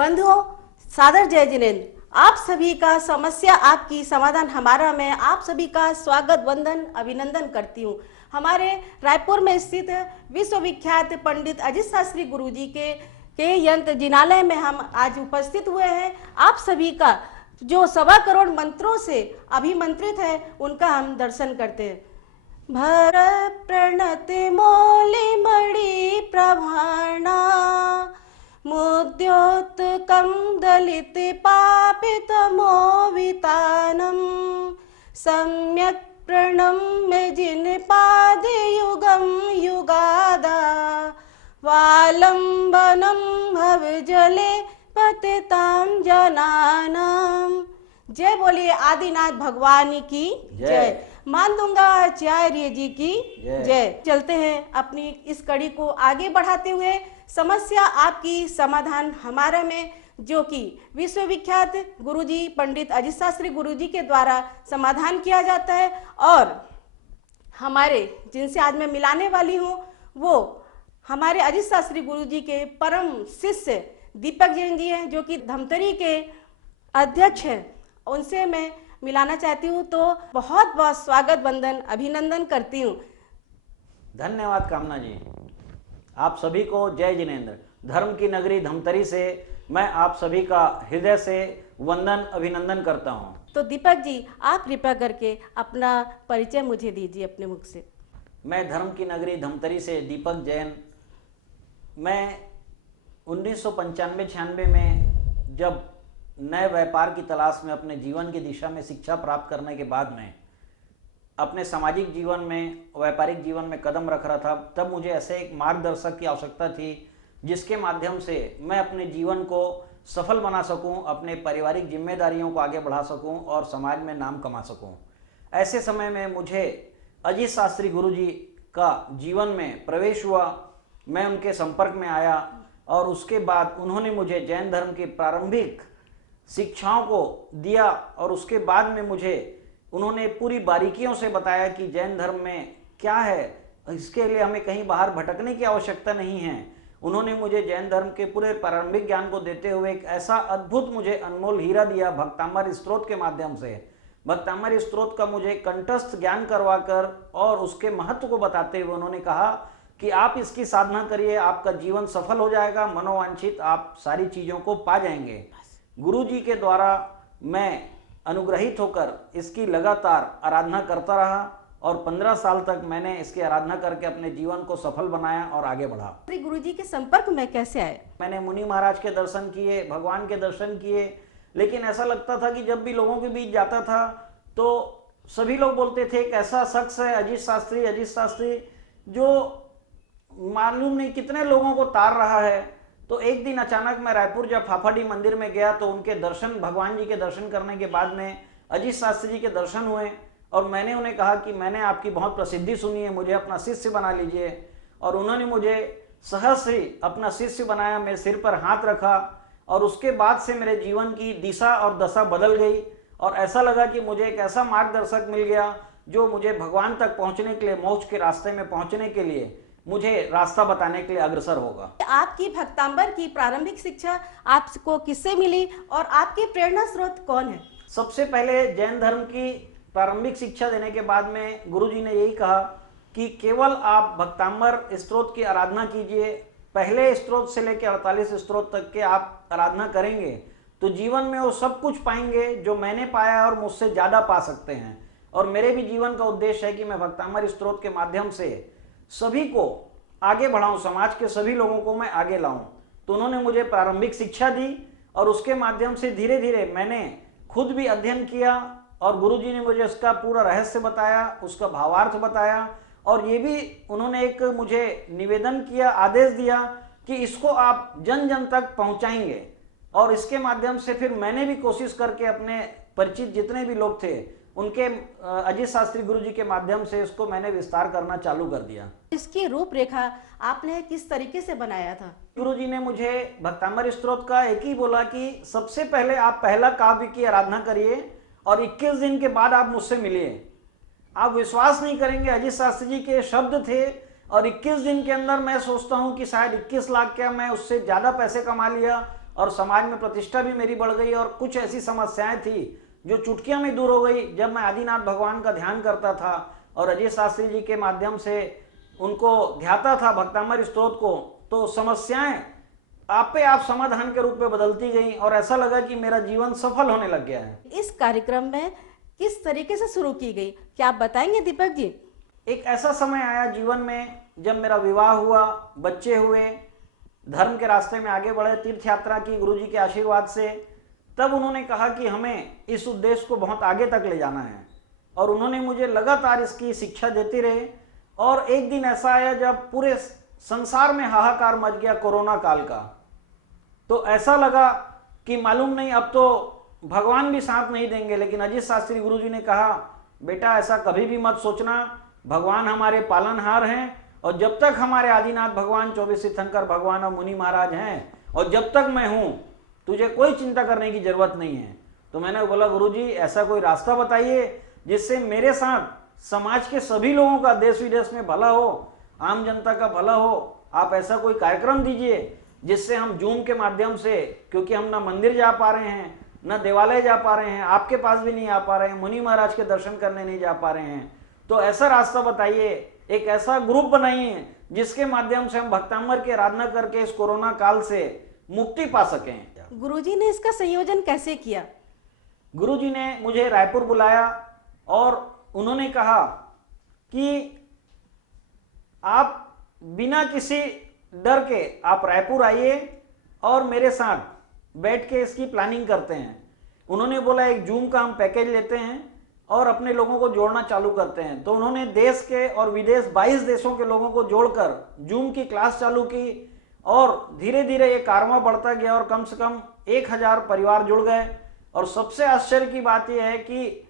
बंधुओं, सादर जय जिनेन्द्र। आप सभी का समस्या आपकी समाधान हमारा में आप सभी का स्वागत वंदन अभिनंदन करती हूँ। हमारे रायपुर में स्थित विश्वविख्यात पंडित अजित शास्त्री गुरुजी के यंत्र जिनालय में हम आज उपस्थित हुए हैं। आप सभी का जो 1.25 करोड़ मंत्रों से अभिमंत्रित है उनका हम दर्शन करते हैं। भर प्रणति मौलि मणि प्रभाणा मुद्योत्कं दलित पापित मोवितानम सम्यक प्रणम्य जिन पाद युगम युगादा वालंबनम भव जले पतितां जनानाम। जय बोलिए आदिनाथ भगवान की जय। मान दूंगा आचार्य जी की जय। चलते हैं अपनी इस कड़ी को आगे बढ़ाते हुए। समस्या आपकी समाधान हमारा में, जो कि विश्वविख्यात गुरुजी पंडित अजित शास्त्री गुरुजी के द्वारा समाधान किया जाता है। और हमारे जिनसे आज मैं मिलाने वाली हूँ वो हमारे अजित शास्त्री गुरुजी के परम शिष्य दीपक जैन जी हैं, जो कि धमतरी के अध्यक्ष हैं। उनसे मैं मिलाना चाहती हूँ, तो बहुत बहुत स्वागत वंदन अभिनंदन करती हूँ। धन्यवाद कामना जी। आप सभी को जय जिनेन्द्र। धर्म की नगरी धमतरी से मैं आप सभी का हृदय से वंदन अभिनंदन करता हूँ। तो दीपक जी, आप कृपया करके अपना परिचय मुझे दीजिए अपने मुख से। मैं धर्म की नगरी धमतरी से दीपक जैन। मैं 1995-96 में जब नए व्यापार की तलाश में अपने जीवन की दिशा में शिक्षा प्राप्त करने के बाद में अपने सामाजिक जीवन में, व्यापारिक जीवन में कदम रख रहा था, तब मुझे ऐसे एक मार्गदर्शक की आवश्यकता थी जिसके माध्यम से मैं अपने जीवन को सफल बना सकूं, अपने पारिवारिक जिम्मेदारियों को आगे बढ़ा सकूं और समाज में नाम कमा सकूं। ऐसे समय में मुझे अजित शास्त्री गुरुजी का जीवन में प्रवेश हुआ। मैं उनके संपर्क में आया और उसके बाद उन्होंने मुझे जैन धर्म की प्रारंभिक शिक्षाओं को दिया और उसके बाद में मुझे उन्होंने पूरी बारीकियों से बताया कि जैन धर्म में क्या है, इसके लिए हमें कहीं बाहर भटकने की आवश्यकता नहीं है। उन्होंने मुझे जैन धर्म के पूरे प्रारंभिक ज्ञान को देते हुए एक ऐसा अद्भुत मुझे अनमोल हीरा दिया भक्तामर स्तोत्र के माध्यम से। भक्तामर स्तोत्र का मुझे कंठस्थ ज्ञान करवाकर और उसके महत्व को बताते हुए उन्होंने कहा कि आप इसकी साधना करिए, आपका जीवन सफल हो जाएगा, मनोवांछित आप सारी चीज़ों को पा जाएंगे। गुरु जी के द्वारा मैं अनुग्रहित होकर इसकी लगातार आराधना करता रहा और 15 साल तक मैंने इसकी आराधना करके अपने जीवन को सफल बनाया और आगे बढ़ा। श्री गुरु जी के संपर्क में कैसे आए? मैंने मुनि महाराज के दर्शन किए, भगवान के दर्शन किए, लेकिन ऐसा लगता था कि जब भी लोगों के बीच जाता था तो सभी लोग बोलते थे एक ऐसा शख्स है अजित शास्त्री जो मालूम नहीं कितने लोगों को तार रहा है। तो एक दिन अचानक मैं रायपुर जब फाफाडी मंदिर में गया तो उनके दर्शन, भगवान जी के दर्शन करने के बाद में अजित शास्त्री जी के दर्शन हुए और मैंने उन्हें कहा कि मैंने आपकी बहुत प्रसिद्धि सुनी है, मुझे अपना शिष्य बना लीजिए। और उन्होंने मुझे सहज ही अपना शिष्य बनाया, मेरे सिर पर हाथ रखा और उसके बाद से मेरे जीवन की दिशा और दशा बदल गई और ऐसा लगा कि मुझे एक ऐसा मार्गदर्शक मिल गया जो मुझे भगवान तक पहुँचने के लिए, मोक्ष के रास्ते में पहुँचने के लिए मुझे रास्ता बताने के लिए अग्रसर होगा। आपकी भक्तांबर की प्रारंभिक शिक्षा आपको किससे मिली और आपकी प्रेरणा स्रोत कौन है? सबसे पहले जैन धर्म की प्रारंभिक शिक्षा देने के बाद में गुरुजी ने यही कहा कि केवल आप भक्तांबर स्तोत्र की आराधना कीजिए। पहले स्तोत्र से लेकर 48 स्तोत्र तक के आप आराधना करेंगे तो जीवन में वो सब कुछ पाएंगे जो मैंने पाया और मुझसे ज़्यादा पा सकते हैं। और मेरे भी जीवन का उद्देश्य है कि मैं भक्तांबर स्तोत्र के माध्यम से सभी को आगे बढ़ाऊं, समाज के सभी लोगों को मैं आगे लाऊं। तो उन्होंने मुझे प्रारंभिक शिक्षा दी और उसके माध्यम से धीरे धीरे मैंने खुद भी अध्ययन किया और गुरुजी ने मुझे उसका पूरा रहस्य बताया, उसका भावार्थ बताया और ये भी उन्होंने एक मुझे निवेदन किया, आदेश दिया कि इसको आप जन जन तक पहुंचाएंगे। और इसके माध्यम से फिर मैंने भी कोशिश करके अपने परिचित जितने भी लोग थे उनके अजित शास्त्री गुरुजी के माध्यम से इसको मैंने विस्तार करना चालू कर दिया। इसकी रूपरेखा आपने किस तरीके से बनाया था? गुरुजी ने मुझे भक्तांबर स्तोत्र का एक ही बोला कि सबसे पहले आप पहला काव्य की आराधना करिए और 21 दिन के बाद आप मुझसे मिलिए। आप विश्वास नहीं करेंगे, अजित शास्त्री जी के शब्द थे और 21 दिन के अंदर मैं सोचता हूं कि शायद 21 लाख क्या मैं उससे ज़्यादा पैसे कमा लिया और समाज में प्रतिष्ठा भी मेरी बढ़ गई और कुछ ऐसी समस्याएं थी जो चुटकियों में दूर हो गई जब मैं आदिनाथ भगवान का ध्यान करता था और अजय शास्त्री जी के माध्यम से उनको ध्याता था भक्तामर स्तोत्र को। तो समस्याएं आप पे आप समाधान के रूप में बदलती गई और ऐसा लगा कि मेरा जीवन सफल होने लग गया है। इस कार्यक्रम में किस तरीके से शुरू की गई, क्या आप बताएंगे दीपक जी? एक ऐसा समय आया जीवन में जब मेरा विवाह हुआ, बच्चे हुए, धर्म के रास्ते में आगे बढ़े, तीर्थ यात्रा की गुरुजी के आशीर्वाद से। तब उन्होंने कहा कि हमें इस उद्देश्य को बहुत आगे तक ले जाना है और उन्होंने मुझे लगातार इसकी शिक्षा देती रहे। और एक दिन ऐसा आया जब पूरे संसार में हाहाकार मच गया कोरोना काल का। तो ऐसा लगा कि मालूम नहीं अब तो भगवान भी साथ नहीं देंगे, लेकिन अजीत शास्त्री गुरुजी ने कहा बेटा ऐसा कभी भी मत सोचना, भगवान हमारे पालनहार हैं और जब तक हमारे आदिनाथ भगवान 24 तीर्थंकर भगवान और मुनि महाराज हैं और जब तक मैं हूं तुझे कोई चिंता करने की जरूरत नहीं है। तो मैंने बोला गुरुजी ऐसा कोई रास्ता बताइए जिससे मेरे साथ समाज के सभी लोगों का देश विदेश में भला हो, आम जनता का भला हो। आप ऐसा कोई कार्यक्रम दीजिए जिससे हम जूम के माध्यम से, क्योंकि हम ना मंदिर जा पा रहे हैं ना देवालय जा पा रहे हैं, आपके पास भी नहीं आ पा रहे हैं, मुनि महाराज के दर्शन करने नहीं जा पा रहे हैं, तो ऐसा रास्ता बताइए, एक ऐसा ग्रुप बनाइए जिसके माध्यम से हम भक्तामर की आराधना करके इस कोरोना काल से मुक्ति पा सकें। गुरुजी ने इसका संयोजन कैसे किया? गुरुजी ने मुझे रायपुर बुलाया और उन्होंने कहा कि आप बिना किसी डर के आप रायपुर आइए और मेरे साथ बैठ के इसकी प्लानिंग करते हैं। उन्होंने बोला एक जूम का हम पैकेज लेते हैं और अपने लोगों को जोड़ना चालू करते हैं। तो उन्होंने देश के और विदेश 22 देशों के लोगों को जोड़कर जूम की क्लास चालू की और धीरे धीरे ये कारवां बढ़ता गया और कम से कम 1000 परिवार जुड़ गए। और सबसे आश्चर्य की बात यह है कि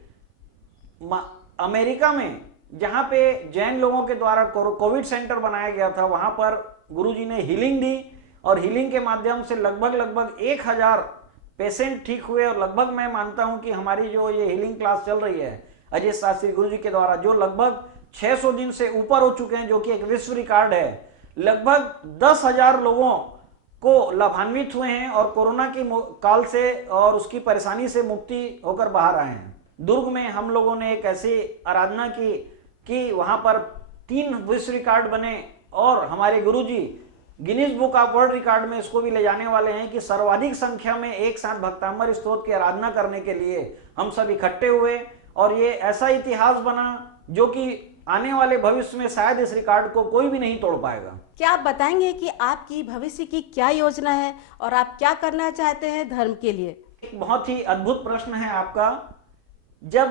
अमेरिका में जहां पे जैन लोगों के द्वारा कोविड सेंटर बनाया गया था, वहां पर गुरुजी ने हीलिंग दी और हीलिंग के माध्यम से लगभग 1000 पेशेंट ठीक हुए। और लगभग मैं मानता हूं कि हमारी जो ये हीलिंग क्लास चल रही है अजय शास्त्री गुरुजी के द्वारा, जो लगभग 600 दिन से ऊपर हो चुके हैं, जो कि एक विश्व रिकॉर्ड है, लगभग 10,000 लोगों को लाभान्वित हुए हैं और कोरोना की काल से और उसकी परेशानी से मुक्ति होकर बाहर आए हैं। दुर्ग में हम लोगों ने एक ऐसी आराधना की कि वहां पर 3 विश्व रिकॉर्ड बने और हमारे गुरुजी Guinness book of world record में इसको भी ले जाने वाले हैं कि सर्वाधिक संख्या में एक साथ भक्तामर स्तोत्र की आराधना करने के लिए हम सब इकट्ठे हुए और ये ऐसा इतिहास बना जो कि आने वाले भविष्य में शायद इस रिकॉर्ड को कोई भी नहीं तोड़ पाएगा। क्या आप बताएंगे कि आपकी भविष्य की क्या योजना है और आप क्या करना चाहते हैं धर्म के लिए? एक बहुत ही अद्भुत प्रश्न है आपका। जब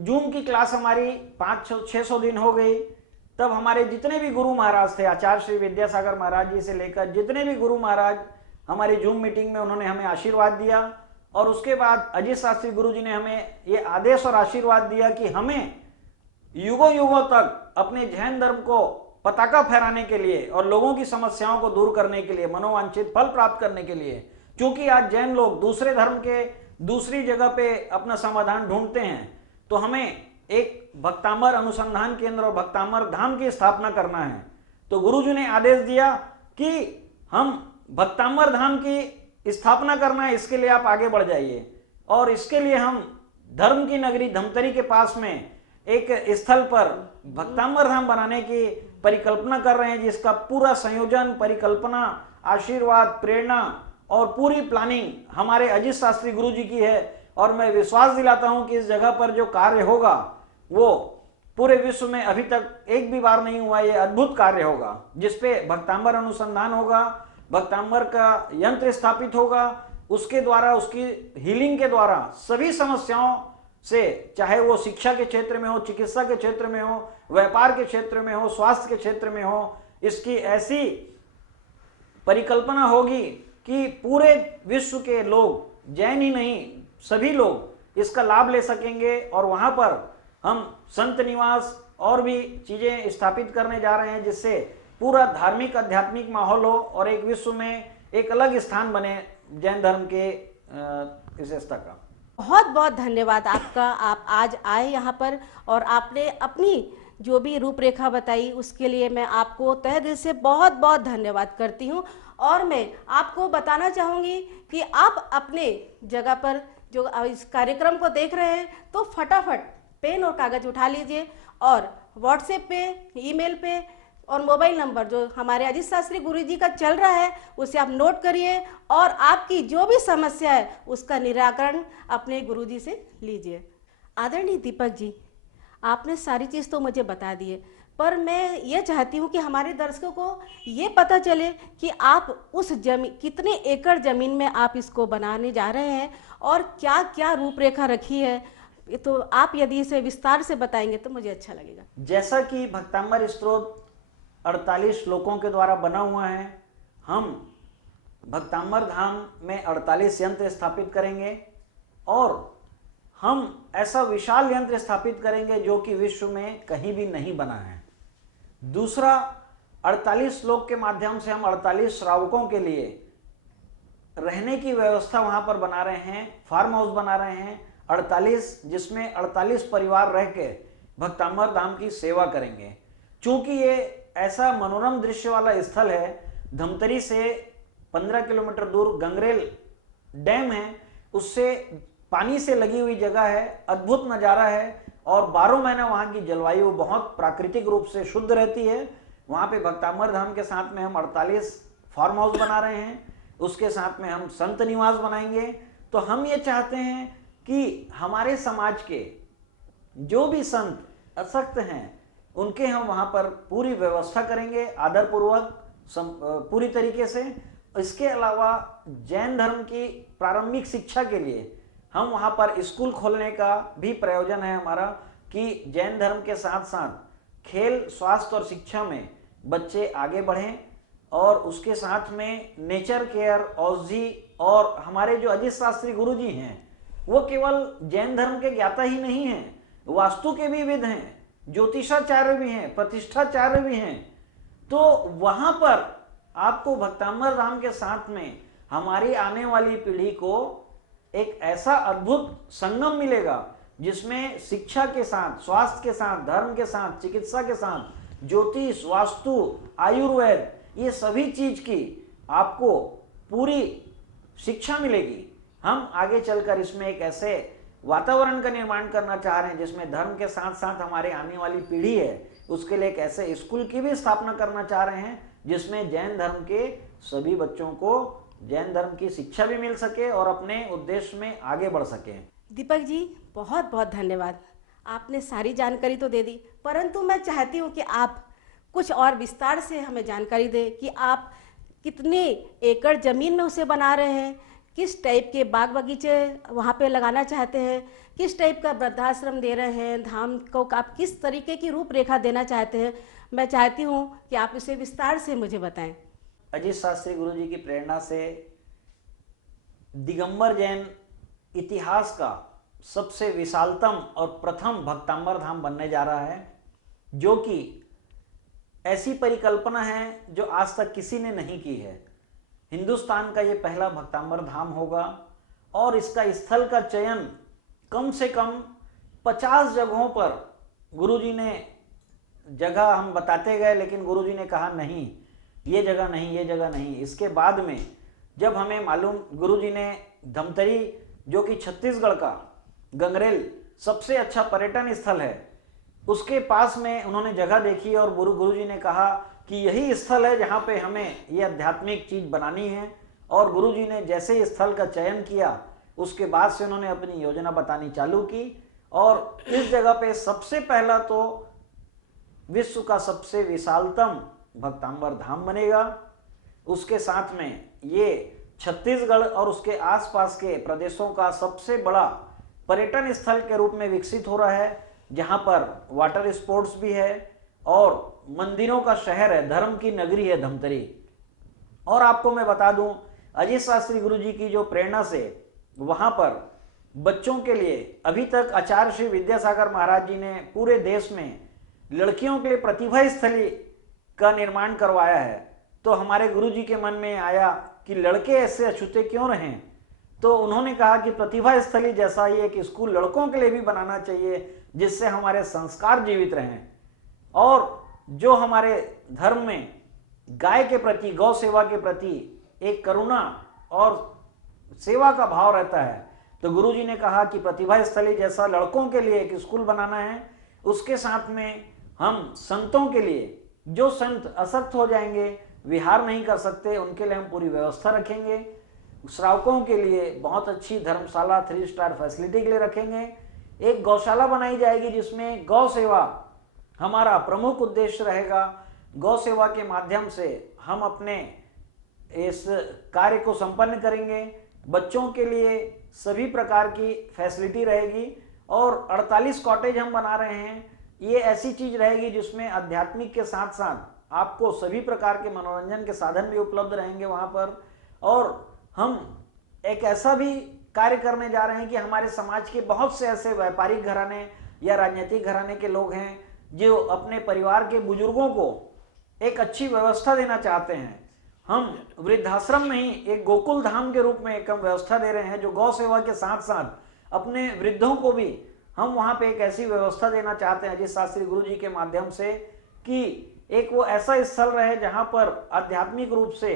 जूम की क्लास हमारी 500-600 दिन हो गई, तब हमारे जितने भी गुरु महाराज थे, आचार्य श्री विद्यासागर महाराज जी से लेकर जितने भी गुरु महाराज हमारी जूम मीटिंग में, उन्होंने हमें आशीर्वाद दिया। और उसके बाद अजीत शास्त्री गुरु जी ने हमें ये आदेश और आशीर्वाद दिया कि हमें युगों युगों तक अपने जैन धर्म को पताका फहराने के लिए और लोगों की समस्याओं को दूर करने के लिए, मनोवांछित फल प्राप्त करने के लिए, क्योंकि आज जैन लोग दूसरे धर्म के दूसरी जगह पे अपना समाधान ढूंढते हैं, तो हमें एक भक्तामर अनुसंधान केंद्र और भक्तामर धाम की स्थापना करना है। तो गुरुजी ने आदेश दिया कि हम भक्तामर धाम की स्थापना करना है, इसके लिए आप आगे बढ़ जाइए। और इसके लिए हम धर्म की नगरी धमतरी के पास में एक स्थल पर भक्तामर धाम बनाने की परिकल्पना कर रहे हैं, जिसका पूरा संयोजन, परिकल्पना, आशीर्वाद, प्रेरणा और पूरी प्लानिंग हमारे अजीत शास्त्री गुरु जी की है। और मैं विश्वास दिलाता हूं कि इस जगह पर जो कार्य होगा वो पूरे विश्व में अभी तक एक भी बार नहीं हुआ। ये अद्भुत कार्य होगा जिसपे भक्तांबर अनुसंधान होगा, भक्तांबर का यंत्र स्थापित होगा, उसके द्वारा, उसकी हीलिंग के द्वारा सभी समस्याओं से, चाहे वो शिक्षा के क्षेत्र में हो, चिकित्सा के क्षेत्र में हो, व्यापार के क्षेत्र में हो, स्वास्थ्य के क्षेत्र में हो, इसकी ऐसी परिकल्पना होगी कि पूरे विश्व के लोग, जैन ही नहीं सभी लोग इसका लाभ ले सकेंगे। और वहां पर हम संत निवास और भी चीजें स्थापित करने जा रहे हैं, जिससे पूरा धार्मिक आध्यात्मिक माहौल हो और एक विश्व में एक अलग स्थान बने जैन धर्म के विशेषता का। बहुत बहुत धन्यवाद आपका, आप आज आए यहाँ पर और आपने अपनी जो भी रूपरेखा बताई उसके लिए मैं आपको तहे दिल से बहुत बहुत धन्यवाद करती हूँ। और मैं आपको बताना चाहूँगी कि आप अपने जगह पर जो इस कार्यक्रम को देख रहे हैं तो फटाफट पेन और कागज़ उठा लीजिए और व्हाट्सएप पे, ईमेल पे और मोबाइल नंबर जो हमारे अजीत शास्त्री गुरुजी का चल रहा है उसे आप नोट करिए और आपकी जो भी समस्या है उसका निराकरण अपने गुरुजी से लीजिए। आदरणीय दीपक जी, आपने सारी चीज़ तो मुझे बता दी है, पर मैं ये चाहती हूँ कि हमारे दर्शकों को ये पता चले कि आप उस कितने एकड़ ज़मीन में आप इसको बनाने जा रहे हैं और क्या क्या रूपरेखा रखी है, तो आप यदि इसे विस्तार से बताएंगे तो मुझे अच्छा लगेगा। जैसा कि भक्तांबर स्तोत्र 48 श्लोकों के द्वारा बना हुआ है, हम भक्तांबर धाम में 48 यंत्र स्थापित करेंगे और हम ऐसा विशाल यंत्र स्थापित करेंगे जो कि विश्व में कहीं भी नहीं बना है। दूसरा, 48 श्लोक के माध्यम से हम 48 श्रावकों के लिए रहने की व्यवस्था वहां पर बना रहे हैं, फार्म हाउस बना रहे हैं 48, जिसमें 48 परिवार रह के भक्तांबर धाम की सेवा करेंगे। चूंकि ये ऐसा मनोरम दृश्य वाला स्थल है, धमतरी से 15 किलोमीटर दूर गंगरेल डैम है, उससे पानी से लगी हुई जगह है, अद्भुत नज़ारा है और 12 महीना वहाँ की जलवायु बहुत प्राकृतिक रूप से शुद्ध रहती है। वहाँ पे भक्तांबर धाम के साथ में हम 48 फार्म हाउस बना रहे हैं, उसके साथ में हम संत निवास बनाएंगे। तो हम ये चाहते हैं कि हमारे समाज के जो भी संत अशक्त हैं उनके हम वहाँ पर पूरी व्यवस्था करेंगे आदरपूर्वक पूरी तरीके से। इसके अलावा जैन धर्म की प्रारंभिक शिक्षा के लिए हम वहाँ पर स्कूल खोलने का भी प्रयोजन है हमारा, कि जैन धर्म के साथ साथ खेल, स्वास्थ्य और शिक्षा में बच्चे आगे बढ़ें और उसके साथ में नेचर केयर, औषधि और हमारे जो अजीत शास्त्री गुरुजी हैं वो केवल जैन धर्म के ज्ञाता ही नहीं हैं, वास्तु के भी विद हैं, ज्योतिषाचार्य भी हैं, प्रतिष्ठाचार्य भी हैं। तो वहाँ पर आपको भक्तांबर धाम के साथ में हमारी आने वाली पीढ़ी को एक ऐसा अद्भुत संगम मिलेगा जिसमें शिक्षा के साथ, स्वास्थ्य के साथ, धर्म के साथ, चिकित्सा के साथ, ज्योतिष, वास्तु, आयुर्वेद, ये सभी चीज की आपको पूरी शिक्षा मिलेगी। हम आगे चलकर इसमें एक ऐसे वातावरण का निर्माण करना चाह रहे हैं जिसमें धर्म के साथ साथ हमारे आने वाली पीढ़ी है उसके लिए एक ऐसे स्कूल की भी स्थापना करना चाह रहे हैं जिसमें जैन धर्म के सभी बच्चों को जैन धर्म की शिक्षा भी मिल सके और अपने उद्देश्य में आगे बढ़ सके। दीपक जी, बहुत बहुत धन्यवाद। आपने सारी जानकारी तो दे दी, परंतु मैं चाहती हूँ कि आप कुछ और विस्तार से हमें जानकारी दें कि आप कितने एकड़ ज़मीन में उसे बना रहे हैं, किस टाइप के बाग बगीचे वहाँ पे लगाना चाहते हैं, किस टाइप का वृद्धाश्रम दे रहे हैं, धाम को आप किस तरीके की रूपरेखा देना चाहते हैं। मैं चाहती हूँ कि आप इसे विस्तार से मुझे बताएं। अजीत शास्त्री गुरु जी की प्रेरणा से दिगंबर जैन इतिहास का सबसे विशालतम और प्रथम भक्तांबर धाम बनने जा रहा है, जो कि ऐसी परिकल्पना है जो आज तक किसी ने नहीं की है। हिंदुस्तान का ये पहला भक्तांबर धाम होगा और इसका स्थल का चयन कम से कम 50 जगहों पर गुरुजी ने जगह हम बताते गए, लेकिन गुरुजी ने कहा नहीं, ये जगह नहीं, ये जगह नहीं। इसके बाद में जब हमें मालूम, गुरुजी ने धमतरी जो कि छत्तीसगढ़ का गंगरेल सबसे अच्छा पर्यटन स्थल है, उसके पास में उन्होंने जगह देखी और गुरुजी ने कहा कि यही स्थल है जहाँ पे हमें ये आध्यात्मिक चीज बनानी है। और गुरुजी ने जैसे ही स्थल का चयन किया उसके बाद से उन्होंने अपनी योजना बतानी चालू की और इस जगह पे सबसे पहला तो विश्व का सबसे विशालतम भक्तांबर धाम बनेगा। उसके साथ में ये छत्तीसगढ़ और उसके आसपास के प्रदेशों का सबसे बड़ा पर्यटन स्थल के रूप में विकसित हो रहा है, जहां पर वाटर स्पोर्ट्स भी है और मंदिरों का शहर है, धर्म की नगरी है धमतरी। और आपको मैं बता दूं, अजीत शास्त्री गुरु जी की जो प्रेरणा से वहां पर बच्चों के लिए अभी तक आचार्य श्री विद्यासागर महाराज जी ने पूरे देश में लड़कियों के लिए प्रतिभा स्थली का निर्माण करवाया है। तो हमारे गुरु जी के मन में आया कि लड़के ऐसे अछूते क्यों रहें, तो उन्होंने कहा कि प्रतिभा स्थली जैसा ही एक स्कूल लड़कों के लिए भी बनाना चाहिए जिससे हमारे संस्कार जीवित रहें और जो हमारे धर्म में गाय के प्रति, गौ सेवा के प्रति एक करुणा और सेवा का भाव रहता है। तो गुरुजी ने कहा कि प्रतिभा स्थली जैसा लड़कों के लिए एक स्कूल बनाना है, उसके साथ में हम संतों के लिए, जो संत असक्त हो जाएंगे, विहार नहीं कर सकते, उनके लिए हम पूरी व्यवस्था रखेंगे। श्रावकों के लिए बहुत अच्छी धर्मशाला 3 स्टार फैसिलिटी के लिए रखेंगे। एक गौशाला बनाई जाएगी जिसमें गौ सेवा हमारा प्रमुख उद्देश्य रहेगा। गौ सेवा के माध्यम से हम अपने इस कार्य को संपन्न करेंगे। बच्चों के लिए सभी प्रकार की फैसिलिटी रहेगी और 48 कॉटेज हम बना रहे हैं। ये ऐसी चीज रहेगी जिसमें आध्यात्मिक के साथ साथ आपको सभी प्रकार के मनोरंजन के साधन भी उपलब्ध रहेंगे वहां पर। और हम एक ऐसा भी कार्य करने जा रहे हैं कि हमारे समाज के बहुत से ऐसे व्यापारिक घराने या राजनीतिक घराने के लोग हैं जो अपने परिवार के बुजुर्गों को एक अच्छी व्यवस्था देना चाहते हैं। हम वृद्धाश्रम में ही एक गोकुल धाम के रूप में एक हम व्यवस्था दे रहे हैं, जो गौ सेवा के साथ साथ अपने वृद्धों को भी हम वहां पे एक ऐसी व्यवस्था देना चाहते हैं अजीत शास्त्री गुरु जी के माध्यम से, कि एक वो ऐसा स्थल रहे जहां पर आध्यात्मिक रूप से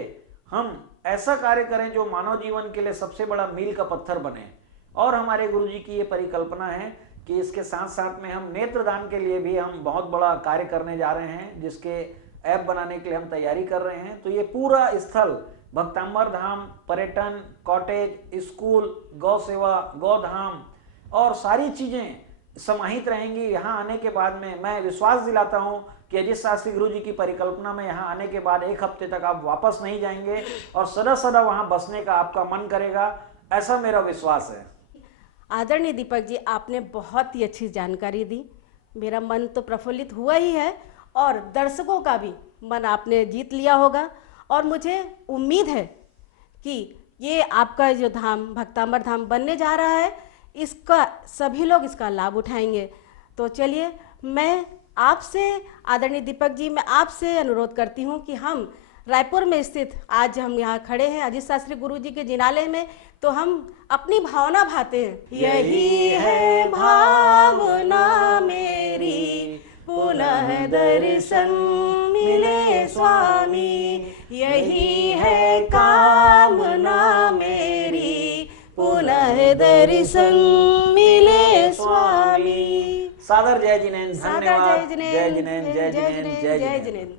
हम ऐसा कार्य करें जो मानव जीवन के लिए सबसे बड़ा मील का पत्थर बने। और हमारे गुरु जी की ये परिकल्पना है कि इसके साथ साथ में हम नेत्रदान के लिए भी हम बहुत बड़ा कार्य करने जा रहे हैं, जिसके ऐप बनाने के लिए हम तैयारी कर रहे हैं। तो ये पूरा स्थल भक्तांबर धाम, पर्यटन, कॉटेज, स्कूल, गौ सेवा, गौधाम और सारी चीजें समाहित रहेंगी। यहाँ आने के बाद में मैं विश्वास दिलाता हूँ कि अजीत शास्त्री गुरु जी की परिकल्पना में यहाँ आने के बाद 1 हफ्ते तक आप वापस नहीं जाएंगे और सदा सदा वहाँ बसने का आपका मन करेगा, ऐसा मेरा विश्वास है। आदरणीय दीपक जी, आपने बहुत ही अच्छी जानकारी दी। मेरा मन तो प्रफुल्लित हुआ ही है और दर्शकों का भी मन आपने जीत लिया होगा। और मुझे उम्मीद है कि ये आपका जो धाम भक्तांबर धाम बनने जा रहा है, इसका सभी लोग इसका लाभ उठाएंगे। तो चलिए, मैं आपसे आदरणीय दीपक जी, मैं आपसे अनुरोध करती हूँ कि हम रायपुर में स्थित, आज हम यहाँ खड़े हैं अजीत शास्त्री गुरु जी के जिनालय में, तो हम अपनी भावना भाते हैं। यही है भावना मेरी, पुनः दर्शन मिले स्वामी, यही है कामना मेरी, पुनः दर्शन मिले स्वामी। सादर जय जिनेंद्र, सादर धन्यवाद। जय जिनेंद्र, जय जिनेंद्र, जय जिनेंद्र, जय जिनेंद्र। जिनेंद्र।